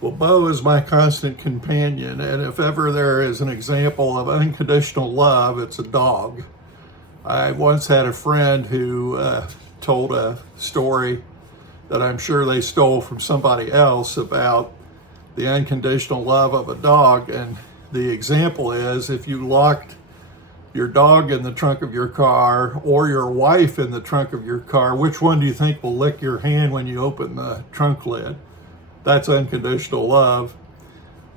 Well, Bo is my constant companion, and if ever there is an example of unconditional love, it's a dog. I once had a friend who told a story that I'm sure they stole from somebody else about the unconditional love of a dog, and the example is if you locked your dog in the trunk of your car or your wife in the trunk of your car, which one do you think will lick your hand when you open the trunk lid? That's unconditional love.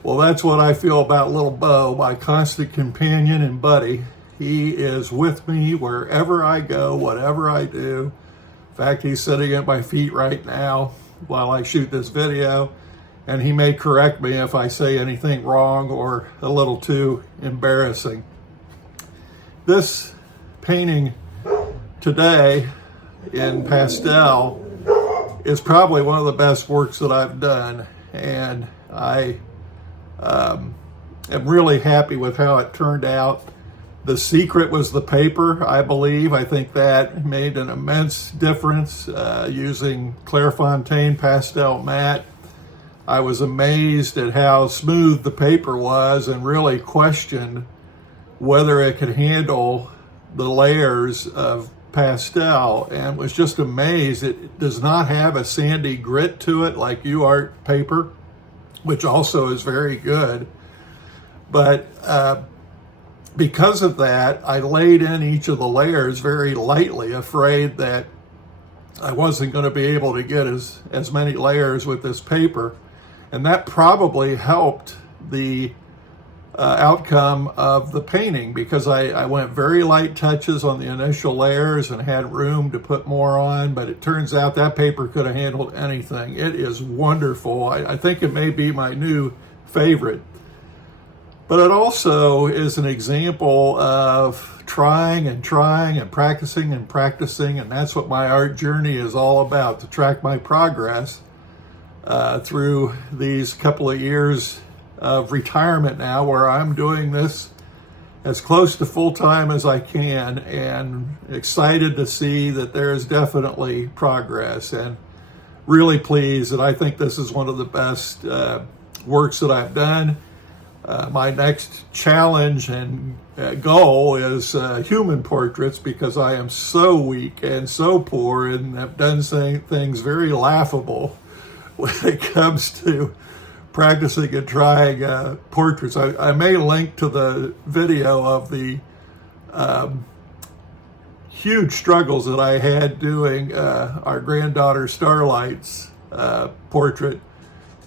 Well, that's what I feel about little Bo, my constant companion and buddy. He is with me wherever I go, whatever I do. In fact, he's sitting at my feet right now while I shoot this video, and he may correct me if I say anything wrong or a little too embarrassing. This painting today in pastel is probably one of the best works that I've done, and I am really happy with how it turned out. The secret was the paper, I believe. I think that made an immense difference using Clairfontaine Pastelmat. I was amazed at how smooth the paper was and really questioned whether it could handle the layers of pastel, and was just amazed. It does not have a sandy grit to it like Uart paper, which also is very good. But because of that, I laid in each of the layers very lightly, afraid that I wasn't going to be able to get as many layers with this paper. And that probably helped the outcome of the painting, because I went very light touches on the initial layers and had room to put more on, but it turns out that paper could have handled anything. It is wonderful. I think it may be my new favorite. But it also is an example of trying and practicing, and that's what my art journey is all about, to track my progress through these couple of years of retirement now, where I'm doing this as close to full-time as I can, and excited to see that there is definitely progress, and really pleased that I think this is one of the best works that I've done. My next challenge and goal is human portraits, because I am so weak and so poor and have done things very laughable when it comes to practicing and trying portraits. I may link to the video of the huge struggles that I had doing our granddaughter Starlight's portrait,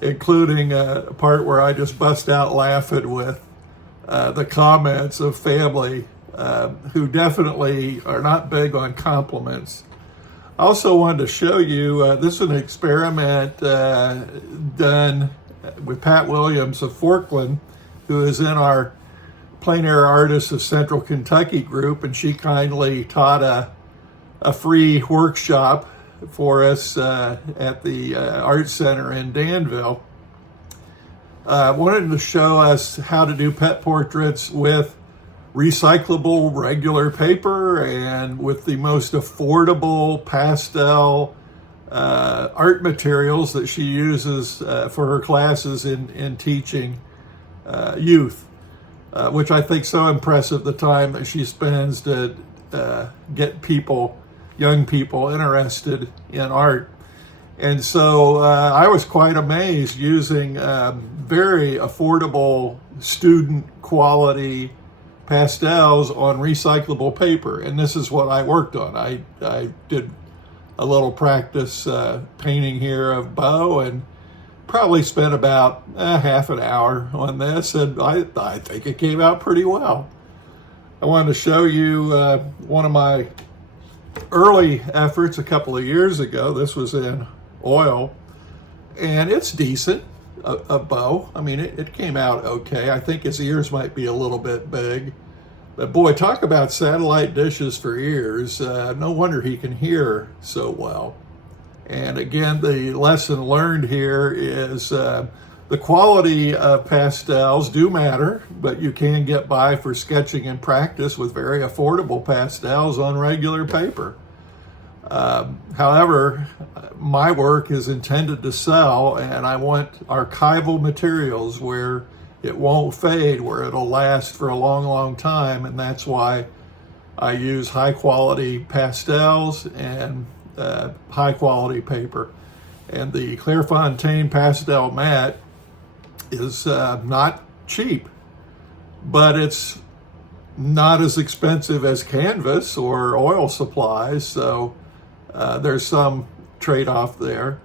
including a part where I just bust out laughing with the comments of family who definitely are not big on compliments. I also wanted to show you, this is an experiment done with Pat Williams of Forkland, who is in our Plein Air Artists of Central Kentucky group, and she kindly taught a free workshop for us at the Art Center in Danville. Wanted to show us how to do pet portraits with recyclable regular paper and with the most affordable pastel art materials that she uses for her classes in teaching youth, which I think so impressive, the time that she spends to get young people interested in art. And so I was quite amazed, using very affordable student quality pastels on recyclable paper. And this is what I worked on. I did a little practice painting here of Bo, and probably spent about half an hour on this, and I think it came out pretty well. I wanted to show you one of my early efforts a couple of years ago. This was in oil, and it's decent, a Bo. I mean, it came out okay. I think his ears might be a little bit big. But boy, talk about satellite dishes for ears. No wonder he can hear so well. And again, the lesson learned here is the quality of pastels do matter, but you can get by for sketching and practice with very affordable pastels on regular paper. However, my work is intended to sell, and I want archival materials where it won't fade, where it'll last for a long, long time, and that's why I use high quality pastels and high quality paper. And the Clairfontaine Pastelmat is not cheap, but it's not as expensive as canvas or oil supplies, so there's some trade-off there.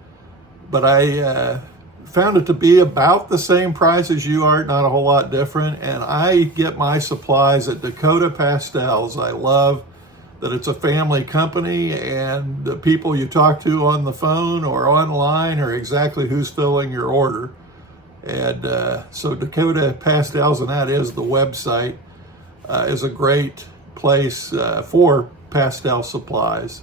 But I found it to be about the same price as Uart, not a whole lot different, and I get my supplies at Dakota Pastels. I love that it's a family company, and the people you talk to on the phone or online are exactly who's filling your order. And so Dakota Pastels, and that is the website, is a great place for pastel supplies.